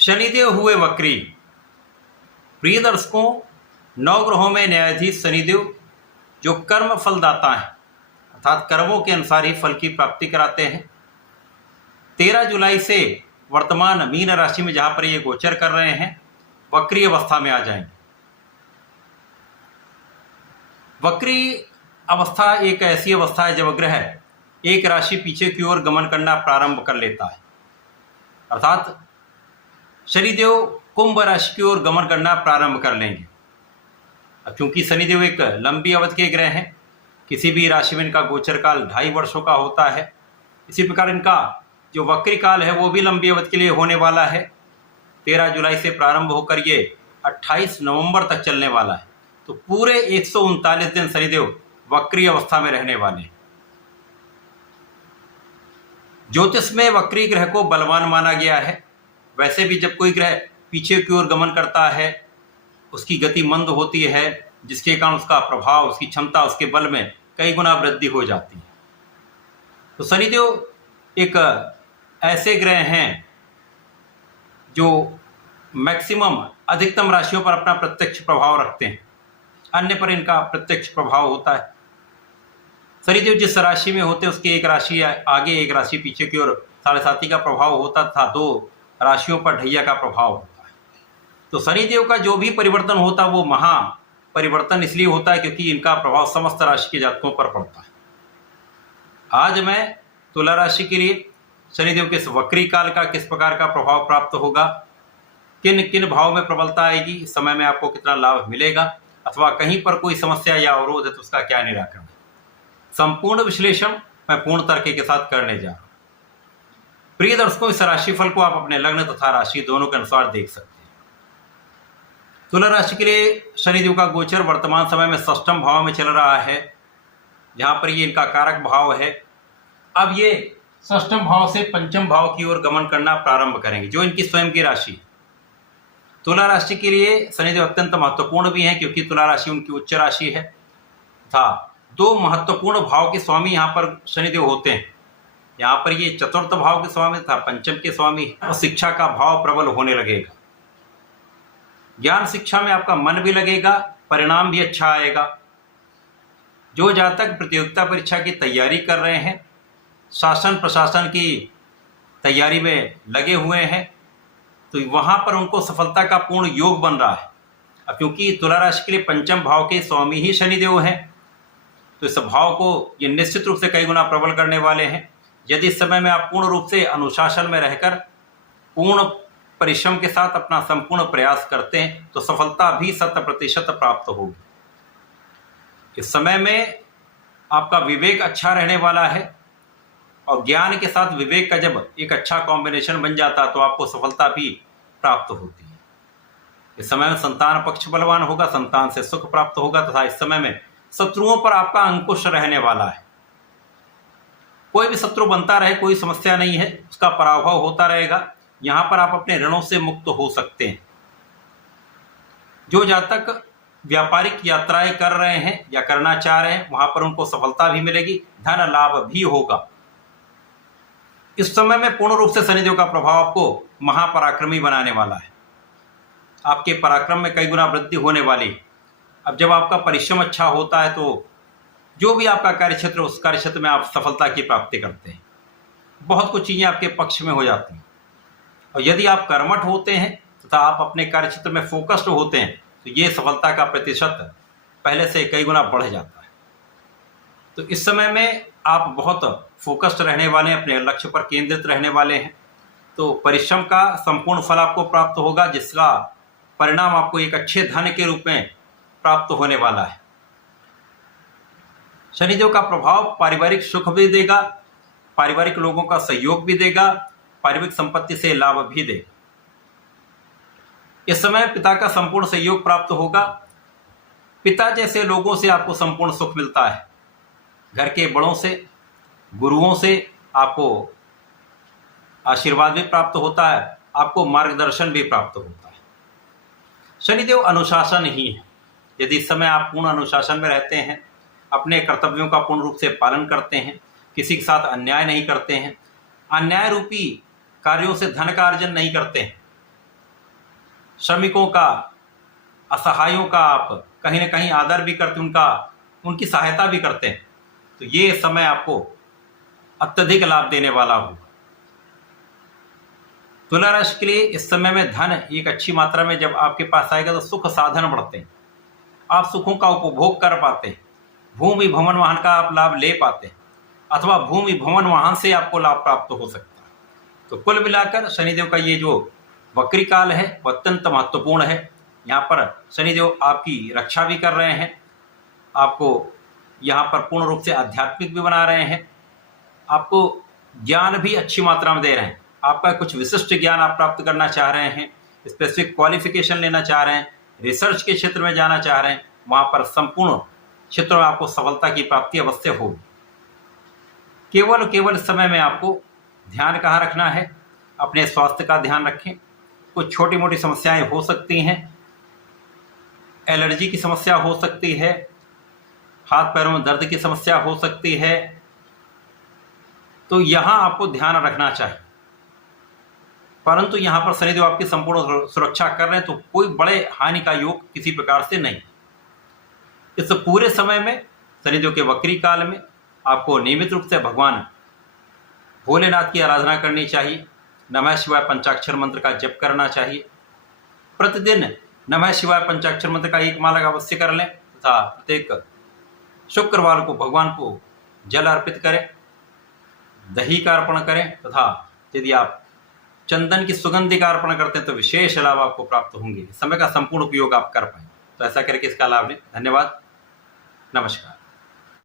शनिदेव हुए वक्री। प्रिय दर्शकों, नवग्रहों में न्यायाधीश शनिदेव जो कर्म फलदाता हैं, अर्थात कर्मों के अनुसार ही फल की प्राप्ति कराते हैं, 13 जुलाई से वर्तमान मीन राशि में जहां पर ये गोचर कर रहे हैं, वक्री अवस्था में आ जाएंगे। वक्री अवस्था एक ऐसी अवस्था है जब ग्रह एक राशि पीछे की ओर गमन करना प्रारंभ कर लेता है, अर्थात शनिदेव कुंभ राशि की ओर गमन करना प्रारंभ कर लेंगे। अब चूंकि शनिदेव एक लंबी अवधि के ग्रह हैं, किसी भी राशि में इनका गोचर काल 2.5 वर्षों का होता है। इसी प्रकार इनका जो वक्री काल है वो भी लंबी अवधि के लिए होने वाला है। 13 जुलाई से प्रारंभ होकर ये 28 नवंबर तक चलने वाला है। तो पूरे 139 दिन शनिदेव वक्री अवस्था में रहने वाले हैं। ज्योतिष में वक्री ग्रह को बलवान माना गया है। वैसे भी जब कोई ग्रह पीछे की ओर गमन करता है, उसकी गति मंद होती है, जिसके कारण उसका प्रभाव, उसकी क्षमता, उसके बल में कई गुना वृद्धि हो जाती है। तो शनिदेव एक ऐसे ग्रह हैं जो मैक्सिमम अधिकतम राशियों पर अपना प्रत्यक्ष प्रभाव रखते हैं, अन्य पर इनका प्रत्यक्ष प्रभाव होता है। शनिदेव जिस राशि में होते हैं उसकी एक राशि आगे एक राशि पीछे की ओर साढ़े साथी का प्रभाव होता था, 2 राशियों पर ढैया का प्रभाव होता है। तो शनिदेव का जो भी परिवर्तन होता है वो महा परिवर्तन इसलिए होता है क्योंकि इनका प्रभाव समस्त राशि के जातकों पर पड़ता है। आज मैं तुला राशि के लिए शनिदेव के इस वक्री काल का किस प्रकार का प्रभाव प्राप्त होगा, किन किन भाव में प्रबलता आएगी, इस समय में आपको कितना लाभ मिलेगा, अथवा कहीं पर कोई समस्या या अवरोध है तो उसका क्या निराकरण, संपूर्ण विश्लेषण मैं पूर्ण तर्क के साथ करने जा रहा हूं। प्रिय दर्शकों, इस राशिफल को आप अपने लग्न तथा राशि दोनों के अनुसार देख सकते हैं। तुला राशि के लिए शनिदेव का गोचर वर्तमान समय में 6ष्ठम भाव में चल रहा है, जहां पर ये इनका कारक भाव है। अब ये 6ष्ठम भाव से 5म भाव की ओर गमन करना प्रारंभ करेंगे, जो इनकी स्वयं की राशि। तुला राशि के लिए शनिदेव अत्यंत महत्वपूर्ण भी हैं क्योंकि तुला राशि उनकी उच्च राशि है तथा 2 महत्वपूर्ण भाव के स्वामी यहाँ पर शनिदेव होते हैं। यहाँ पर ये 4th भाव के स्वामी तथा 5म के स्वामी, और शिक्षा का भाव प्रबल होने लगेगा। ज्ञान शिक्षा में आपका मन भी लगेगा, परिणाम भी अच्छा आएगा। जो जातक प्रतियोगिता परीक्षा की तैयारी कर रहे हैं, शासन प्रशासन की तैयारी में लगे हुए हैं, तो वहां पर उनको सफलता का पूर्ण योग बन रहा है। अब क्योंकि तुला राशि के लिए 5म भाव के स्वामी ही शनिदेव हैं, तो इस भाव को ये निश्चित रूप से कई गुना प्रबल करने वाले हैं। यदि इस समय में आप पूर्ण रूप से अनुशासन में रहकर पूर्ण परिश्रम के साथ अपना संपूर्ण प्रयास करते हैं तो सफलता भी 100% प्राप्त होगी। इस समय में आपका विवेक अच्छा रहने वाला है, और ज्ञान के साथ विवेक का जब एक अच्छा कॉम्बिनेशन बन जाता तो आपको सफलता भी प्राप्त होती है। इस समय में संतान पक्ष बलवान होगा, संतान से सुख प्राप्त होगा तथा इस समय में शत्रुओं पर आपका अंकुश रहने वाला है। कोई भी शत्रु बनता रहे, कोई समस्या नहीं है, उसका पराभव होता रहेगा। यहां पर आप अपने ऋणों से मुक्त हो सकते हैं। जो जातक व्यापारिक यात्राएं कर रहे हैं या करना चाह रहे हैं, वहां पर उनको सफलता भी मिलेगी, धन लाभ भी होगा। इस समय में पूर्ण रूप से शनिदेव का प्रभाव आपको महापराक्रमी बनाने वाला है। आपके पराक्रम में कई गुना वृद्धि होने वाली है। अब जब आपका परिश्रम अच्छा होता है तो जो भी आपका कार्यक्षेत्र, उस कार्यक्षेत्र में आप सफलता की प्राप्ति करते हैं। बहुत कुछ चीजें आपके पक्ष में हो जाती हैं। और यदि आप कर्मठ होते हैं तथा आप अपने कार्यक्षेत्र में फोकस्ड होते हैं तो ये सफलता का प्रतिशत पहले से कई गुना बढ़ जाता है। तो इस समय में आप बहुत फोकस्ड रहने वाले हैं, अपने लक्ष्य पर केंद्रित रहने वाले हैं। तो परिश्रम का संपूर्ण फल आपको प्राप्त होगा, जिसका परिणाम आपको एक अच्छे धन के रूप में प्राप्त होने वाला है। शनिदेव का प्रभाव पारिवारिक सुख भी देगा, पारिवारिक लोगों का सहयोग भी देगा, पारिवारिक संपत्ति से लाभ भी देगा। इस समय पिता का संपूर्ण सहयोग प्राप्त होगा। पिता जैसे लोगों से आपको संपूर्ण सुख मिलता है। घर के बड़ों से, गुरुओं से आपको आशीर्वाद भी प्राप्त होता है, आपको मार्गदर्शन भी प्राप्त होता है। शनिदेव अनुशासन ही है। यदि इस समय आप पूर्ण अनुशासन में रहते हैं, अपने कर्तव्यों का पूर्ण रूप से पालन करते हैं, किसी के साथ अन्याय नहीं करते हैं, अन्याय रूपी कार्यों से धन का अर्जन नहीं करते हैं, श्रमिकों का, असहायों का आप कहीं ना कहीं आदर भी करते, उनकी सहायता भी करते हैं, तो ये समय आपको अत्यधिक लाभ देने वाला होगा। तुला राशि के लिए इस समय में धन एक अच्छी मात्रा में जब आपके पास आएगा तो सुख साधन बढ़ते हैं, आप सुखों का उपभोग कर पाते हैं, भूमि भवन वाहन का आप लाभ ले पाते हैं, अथवा भूमि भवन वाहन से आपको लाभ प्राप्त हो सकता है। तो कुल मिलाकर शनिदेव का ये जो वक्री काल है वह अत्यंत महत्वपूर्ण है। यहाँ पर शनिदेव आपकी रक्षा भी कर रहे हैं, आपको यहाँ पर पूर्ण रूप से आध्यात्मिक भी बना रहे हैं, आपको ज्ञान भी अच्छी मात्रा में दे रहे हैं। आपका कुछ विशिष्ट ज्ञान आप प्राप्त करना चाह रहे हैं, स्पेसिफिक क्वालिफिकेशन लेना चाह रहे हैं, रिसर्च के क्षेत्र में जाना चाह रहे हैं, वहाँ पर संपूर्ण क्षेत्रों में आपको सफलता की प्राप्ति अवश्य होगी। केवल इस समय में आपको ध्यान कहाँ रखना है, अपने स्वास्थ्य का ध्यान रखें। कुछ छोटी मोटी समस्याएं हो सकती हैं, एलर्जी की समस्या हो सकती है, हाथ पैरों में दर्द की समस्या हो सकती है, तो यहाँ आपको ध्यान रखना चाहिए। परंतु यहाँ पर शनिदेव आपकी संपूर्ण सुरक्षा कर रहे हैं, तो कोई बड़े हानि का योग किसी प्रकार से नहीं। इस पूरे समय में शनिदेव के वक्री काल में आपको नियमित रूप से भगवान भोलेनाथ की आराधना करनी चाहिए, नमः शिवाय पंचाक्षर मंत्र का जप करना चाहिए, प्रतिदिन नमः शिवाय पंचाक्षर मंत्र का एक माला अवश्य कर लें, तथा प्रत्येक शुक्रवार को भगवान को जल अर्पित करें, दही का अर्पण करें, तथा यदि आप चंदन की सुगंधि का अर्पण करते हैं तो विशेष लाभ आपको प्राप्त होंगे। समय का संपूर्ण उपयोग आप कर पाएं, तो ऐसा करके इसका लाभ लें। धन्यवाद, नमस्कार।